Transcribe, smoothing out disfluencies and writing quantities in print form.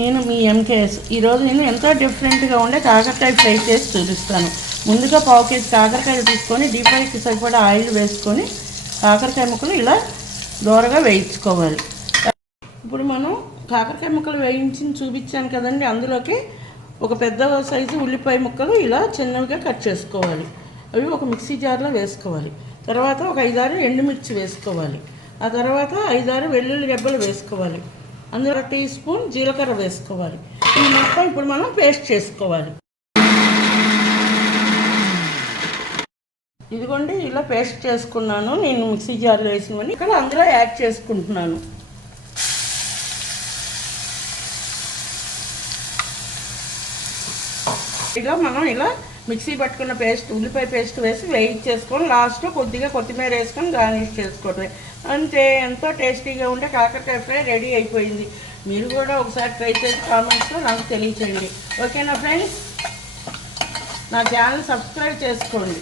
నేను మీ ఎంకేఎస్. ఈరోజు నేను ఎంతో డిఫరెంట్గా ఉండే కాకరకాయ ఫ్రై చేసి చూపిస్తాను. ముందుగా పావు కేజీ కాకరకాయలు తీసుకొని డీప్ ఫ్రైకి సరిపడా ఆయిల్ వేసుకొని కాకరకాయ ముక్కలు ఇలా దూరగా వేయించుకోవాలి. ఇప్పుడు మనం కాకరకాయ ముక్కలు వేయించి చూపించాను కదండి, అందులోకి ఒక పెద్ద సైజు ఉల్లిపాయ ముక్కలు ఇలా చిన్నవిగా కట్ చేసుకోవాలి. అవి ఒక మిక్సీ జార్లో వేసుకోవాలి. తర్వాత ఒక 5-6 ఎండుమిర్చి వేసుకోవాలి. ఆ తర్వాత 5-6 వెల్లుల్లి రెబ్బలు వేసుకోవాలి. అందులో 1 టీ స్పూన్ జీలకర్ర వేసుకోవాలి. ఈ మొత్తం ఇప్పుడు మనం పేస్ట్ చేసుకోవాలి. ఇదిగోండి, ఇలా పేస్ట్ చేసుకున్నాను. నేను మిక్సీ జార్లో వేసినవని ఇక్కడ అందులో యాడ్ చేసుకుంటున్నాను. ఇలా మనం ఇలా మిక్సీ పట్టుకున్న పేస్ట్, ఉల్లిపాయ పేస్ట్ వేసి వేయించేసుకొని లాస్ట్లో కొద్దిగా కొత్తిమీర వేసుకొని గార్నిష్ చేసుకోవడమే. అంతే, ఎంతో టేస్టీగా ఉంటే కాకరకాయ ఫ్రై రెడీ అయిపోయింది. మీరు కూడా ఒకసారి ట్రై చేసి కామెంట్స్లో నాకు తెలియచేయండి. ఓకేనా ఫ్రెండ్స్? నా ఛానల్ సబ్స్క్రైబ్ చేసుకోండి.